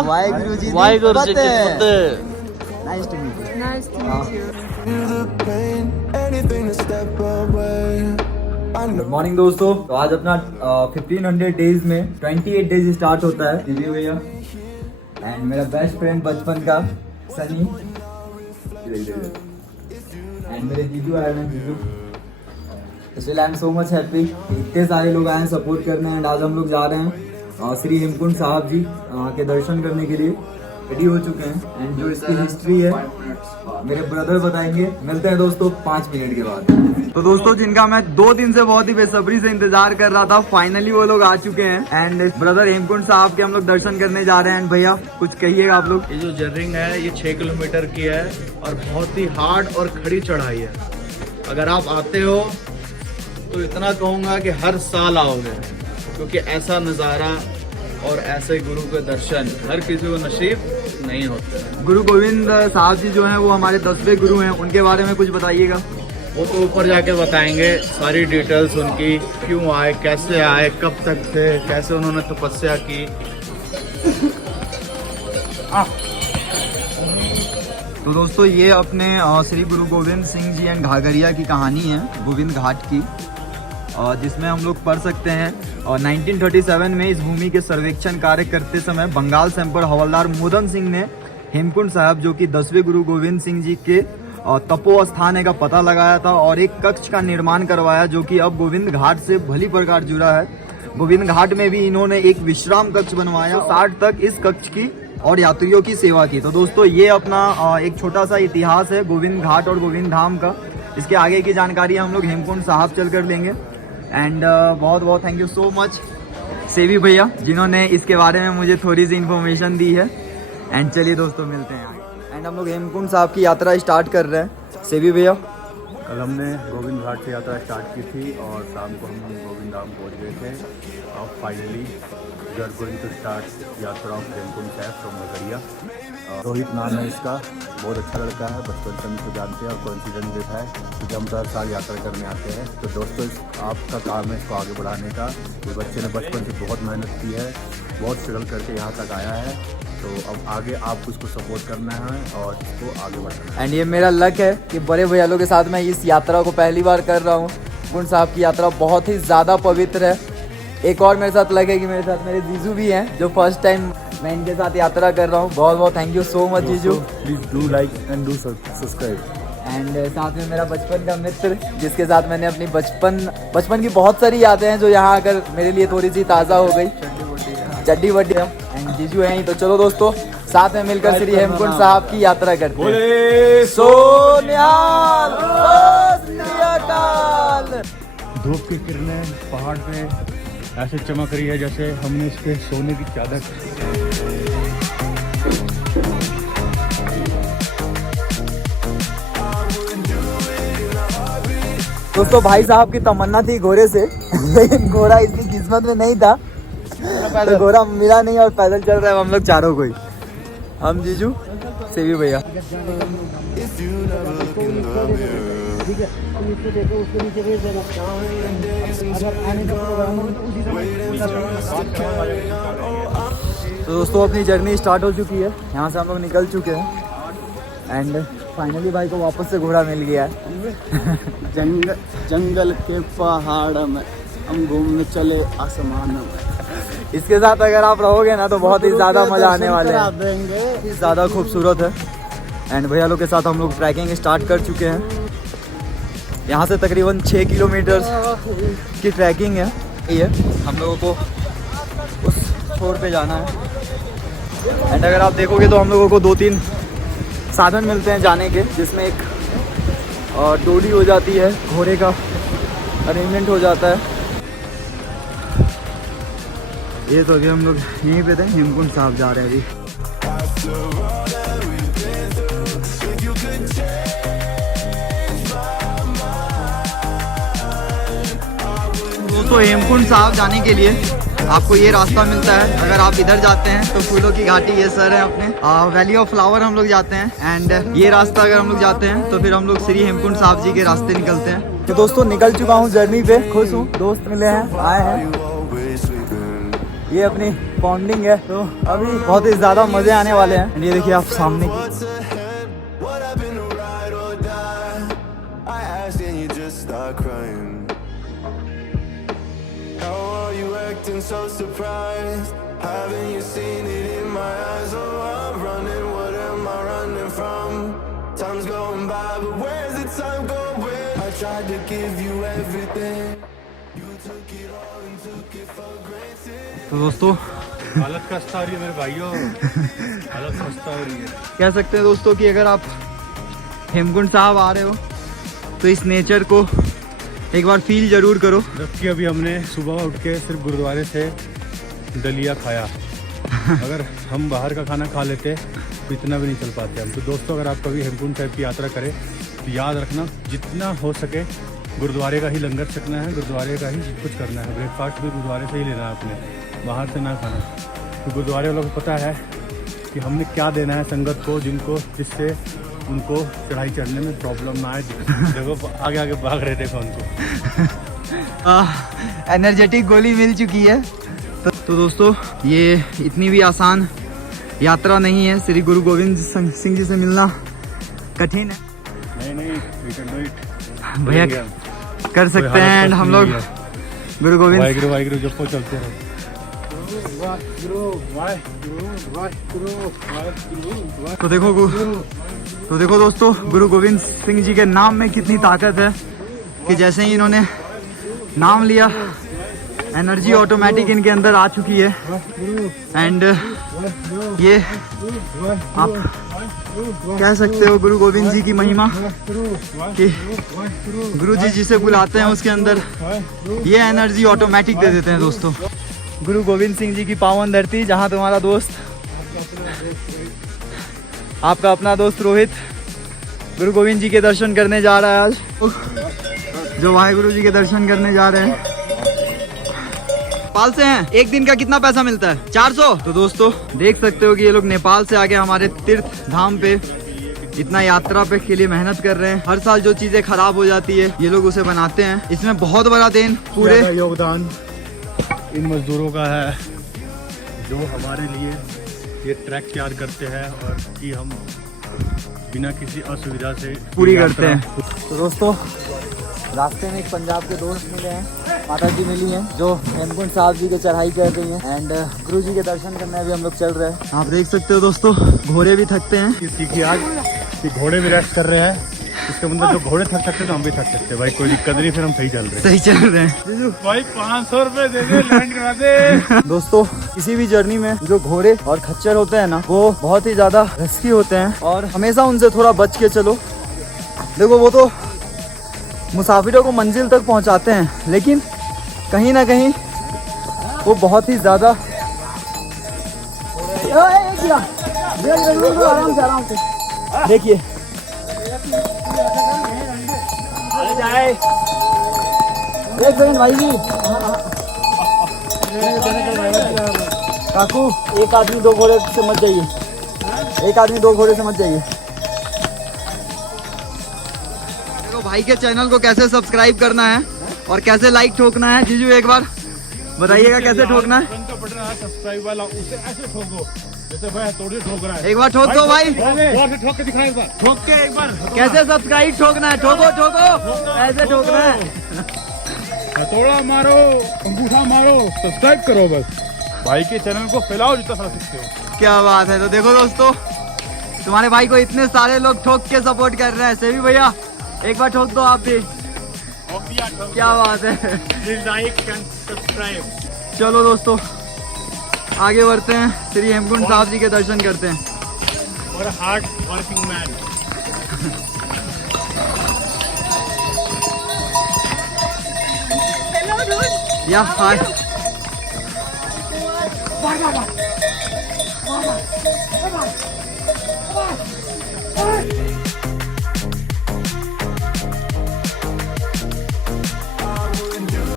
वाहेगुरु जी वाहेगुरु जी की फतेह। Nice to meet you. Nice to meet you. Good morning दोस्तों। तो आज अपना 1500 डेज में 28 डेज स्टार्ट होता है दिल्ली भैया एंड मेरा बेस्ट फ्रेंड बचपन का सनी एंड मेरे जीजू आए हैं जीजू। इसलिए I am so much happy, इतने सारे लोग आए हैं सपोर्ट करने एंड आज हम लोग जा रहे हैं श्री हेमकुंड साहब जी के दर्शन करने के लिए रेडी हो चुके हैं एंड जो इसकी हिस्ट्री है मेरे ब्रदर बताएंगे। मिलते हैं दोस्तों 5 मिनट के बाद। तो दोस्तों जिनका मैं 2 दिन से बहुत ही बेसब्री से इंतजार कर रहा था, फाइनली वो लोग आ चुके हैं एंड ब्रदर हेमकुंड साहब के हम लोग दर्शन करने जा रहे हैं। भैया कुछ कहिएगा आप लोग। ये जो जर्निंग है ये 6 किलोमीटर की है और बहुत ही हार्ड और खड़ी चढ़ाई है। अगर आप आते हो तो इतना कहूँगा कि हर साल आओगे, क्योंकि ऐसा नज़ारा और ऐसे गुरु के दर्शन हर किसी को नसीब नहीं होते। गुरु गोविंद साहब जी जो हैं वो हमारे 10वें गुरु हैं, उनके बारे में कुछ बताइएगा। वो तो ऊपर जाके बताएंगे सारी डिटेल्स उनकी, क्यों आए, कैसे आए, कब तक थे, कैसे उन्होंने तपस्या की। तो दोस्तों ये अपने श्री गुरु गोविंद सिंह जी एंड घाघरिया की कहानी है गोविंद घाट की, जिसमें हम लोग पढ़ सकते हैं और 1937 में इस भूमि के सर्वेक्षण कार्य करते समय बंगाल से एम्पर हवलदार मोदन सिंह ने हेमकुंड साहब जो कि 10वें गुरु गोविंद सिंह जी के तपो स्थान है का पता लगाया था और एक कक्ष का निर्माण करवाया जो कि अब गोविंद घाट से भली प्रकार जुड़ा है। गोविंद घाट में भी इन्होंने एक विश्राम कक्ष बनवाया, 60 तक इस कक्ष की और यात्रियों की सेवा की। तो दोस्तों ये अपना एक छोटा सा इतिहास है गोविंद घाट और गोविंद धाम का। इसके आगे की जानकारी हम लोग हेमकुंड साहब चल कर लेंगे एंड बहुत बहुत थैंक यू सो मच सेवी भैया जिन्होंने इसके बारे में मुझे थोड़ी सी इन्फॉर्मेशन दी है। एंड चलिए दोस्तों मिलते हैं आगे। एंड हम लोग हेमकुंड साहब की यात्रा स्टार्ट कर रहे हैं। सेवी भैया कल हमने गोविंद घाट से यात्रा स्टार्ट की थी और शाम को हम गोविंद धाम पहुँच गए थे। और finally we are going to start yatra of Hemkund Sahib from घाघरिया। Rohit नाम है इसका, बहुत अच्छा लड़का है, बचपन से हमको जानते हैं और कोइंसिडेंस देता है क्योंकि हम तो हर साल यात्रा करने आते हैं। तो दोस्तों आपका काम है इसको आगे बढ़ाने का। ये बच्चे ने बचपन से बहुत मेहनत की है, बहुत स्ट्रगल करके यहाँ तक आया है। तो अब आगे आपको उसको सपोर्ट करना है और इसको आगे बढ़ाना है। एंड ये मेरा लक है कि बड़े भैया लोग के साथ मैं इस यात्रा को पहली बार कर रहा हूँ। हेमकुंड साहब की यात्रा बहुत ही ज़्यादा पवित्र है। एक और मेरे साथ लगे कि मेरे साथ मेरे जीजू भी हैं जो फर्स्ट टाइम मैं इनके साथ यात्रा कर रहा हूँ। बहुत बहुत थैंक यू सो मच जीजू। Please do like and do subscribe. And साथ में मेरा बचपन का मित्र जिसके साथ मैंने अपनी बचपन की बहुत सारी यादें हैं जो यहाँ आकर मेरे लिए थोड़ी सी ताज़ा हो गई। चड्डी वड्डी एंड जीजू हैं। तो चलो दोस्तों साथ में मिलकर श्री हेमकुंड साहब की यात्रा करते हैं। सोनिहाल धूप की किरणें पहाड़ पे ऐसे चमक रही है जैसे हमने उस पे सोने की चादर। दोस्तों भाई साहब की तमन्ना थी घोड़े से लेकिन घोड़ा इतनी किस्मत में नहीं था, तो घोड़ा मिला नहीं और पैदल चल रहे हैं हम लोग चारों कोई, हम जीजू सेवी भैया। तो दोस्तों अपनी जर्नी स्टार्ट हो चुकी है, यहाँ से हम लोग निकल चुके हैं एंड फाइनली भाई को वापस से घोड़ा मिल गया है। जंगल के पहाड़ में हम घूमने चले आसमान में। इसके साथ अगर आप रहोगे ना तो बहुत ही ज़्यादा मज़ा आने वाले हैं, ज़्यादा खूबसूरत है। एंड भैया लोग के साथ हम लोग ट्रैकिंग स्टार्ट कर चुके हैं। यहाँ से तकरीबन 6 किलोमीटर की ट्रैकिंग है। ये हम लोगों को उस छोर पे जाना है एंड अगर आप देखोगे तो हम लोगों को 2-3 साधन मिलते हैं जाने के, जिसमें एक डोली हो जाती है, घोड़े का अरेंजमेंट हो जाता है। ये तो अभी हम लोग यहीं पे थे, हेमकुंड साहब जा रहे हैं अभी। दोस्तों हेमकुंड साहब जाने के लिए आपको ये रास्ता मिलता है। अगर आप इधर जाते हैं तो फूलों की घाटी ये सर है अपने, वैली ऑफ फ्लावर हम लोग जाते हैं। एंड ये रास्ता अगर हम लोग जाते हैं तो फिर हम लोग श्री हेमकुंड साहब जी के रास्ते निकलते हैं। तो दोस्तों निकल चुका हूँ जर्नी पे, खुश हूँ, दोस्त मिले हैं, आए हैं, ये अपनी बॉन्डिंग है, तो अभी बहुत ही ज्यादा मजे आने वाले हैं। ये देखिए आप सामने की so surprised, haven't you seen it in my eyes? Oh, I'm running, what am I running from? Time's going by, but where's the time going? I tried to give you everything, you took it all and took it for granted. तो दोस्तों हालत खस्ता हो रही है मेरे भाइयों, हालत खस्ता हो रही है। कह सकते हैं दोस्तों कि अगर आप हेमकुंड साहब आ रहे हो तो इस नेचर को एक बार फील जरूर करो। जबकि अभी हमने सुबह उठ के सिर्फ गुरुद्वारे से दलिया खाया। अगर हम बाहर का खाना खा लेते तो इतना भी नहीं चल पाते हम। तो दोस्तों अगर आप कभी हेमकुंड साहिब की यात्रा करें तो याद रखना जितना हो सके गुरुद्वारे का ही लंगर छकना है, गुरुद्वारे का ही कुछ करना है। ब्रेकफास्ट भी गुरुद्वारे से ही लेना है अपने, बाहर से ना खाना। तो गुरुद्वारे वालों को पता है कि हमने क्या देना है संगत को, जिससे उनको चढ़ाई चढ़ने में प्रॉब्लम ना आए। देखो आगे आगे भाग रहे, देखो उनको एनर्जेटिक गोली मिल चुकी है। तो दोस्तों ये इतनी भी आसान यात्रा नहीं है, श्री गुरु गोविंद सिंह जी से मिलना कठिन है। नहीं भैया कर सकते हैं। एंड हम लोग गुरु गोविंद वाहिगुरु जपो चलते रहो। तो देखो दोस्तों गुरु गोविंद सिंह जी के नाम में कितनी ताकत है कि जैसे ही इन्होंने नाम लिया एनर्जी ऑटोमेटिक इनके अंदर आ चुकी है। एंड ये आप कह सकते हो गुरु गोविंद जी की महिमा कि गुरु जी जिसे बुलाते हैं उसके अंदर ये एनर्जी ऑटोमेटिक दे देते हैं। दोस्तों गुरु गोविंद सिंह जी की पावन धरती, जहां तुम्हारा दोस्त आपका अपना दोस्त रोहित गुरु गोविंद जी के दर्शन करने जा रहा है आज। जो वाहिगुरु जी के दर्शन करने जा रहे हैं नेपाल से हैं। एक दिन का कितना पैसा मिलता है? 400। तो दोस्तों देख सकते हो कि ये लोग नेपाल से आके हमारे तीर्थ धाम पे इतना यात्रा पे के लिए मेहनत कर रहे हैं। हर साल जो चीजें खराब हो जाती है ये लोग उसे बनाते हैं। इसमें बहुत बड़ा देन पूरे योगदान इन मजदूरों का है जो हमारे लिए ये ट्रैक तैयार करते हैं और कि हम बिना किसी असुविधा से पूरी करते हैं। तो दोस्तों रास्ते में एक पंजाब के दोस्त मिले हैं, माता जी मिली हैं जो हेमकुंड साहब जी की चढ़ाई कर रही हैं। एंड गुरु जी के दर्शन करने भी हम लोग चल रहे हैं। आप देख सकते हो दोस्तों घोड़े भी थकते हैं। सीखी आज कि घोड़े भी रेस्ट कर रहे हैं। इसके मतलब जो घोड़े थक सकते हैं तो हम भी थक सकते हैं। भाई कोई दिक्कत नहीं, फिर हम सही चल रहे हैं। भाई 500 रुपए दे दे, लैंड करा दे। दोस्तों किसी भी जर्नी में जो घोड़े और खच्चर होते हैं ना वो बहुत ही ज्यादा रिस्की होते हैं और हमेशा उनसे थोड़ा बच के चलो। देखो वो तो मुसाफिरों को मंजिल तक पहुंचाते हैं लेकिन कहीं ना कहीं वो बहुत ही ज्यादा आराम से देखिए एक सेकंड भाई जी। काकू एक आदमी दो घोड़े से मत जाइए, एक आदमी दो घोड़े से मत जाइए। देखो भाई के चैनल को कैसे सब्सक्राइब करना है और कैसे लाइक ठोकना है। जीजू एक बार बताइएगा कैसे ठोकना है। सब्सक्राइब वाला उसे ऐसे ठोको जैसे भाई हथौड़े ठोक रहा है। एक बार ठोक दो भाई, ठोक के दिखाएं, ठोक के एक बार। कैसे सब्सक्राइब ठोकना है? ठोको ठोको, ऐसे ठोकना है। हथौड़ा मारो, अंगूठा मारो, सब्सक्राइब करो बस। भाई के चैनल को फैलाओ जितना फैला सकते हो। क्या बात है। तो देखो दोस्तों तुम्हारे भाई को इतने सारे लोग ठोक के सपोर्ट कर रहे हैं। सेवी भैया एक बार ठोक दो आप भी। क्या बात है। Like and subscribe. चलो दोस्तों आगे बढ़ते हैं, श्री हेमकुंड साहब जी के दर्शन करते हैं। और हार्ड वर्किंग मैन। या हाय। Bye.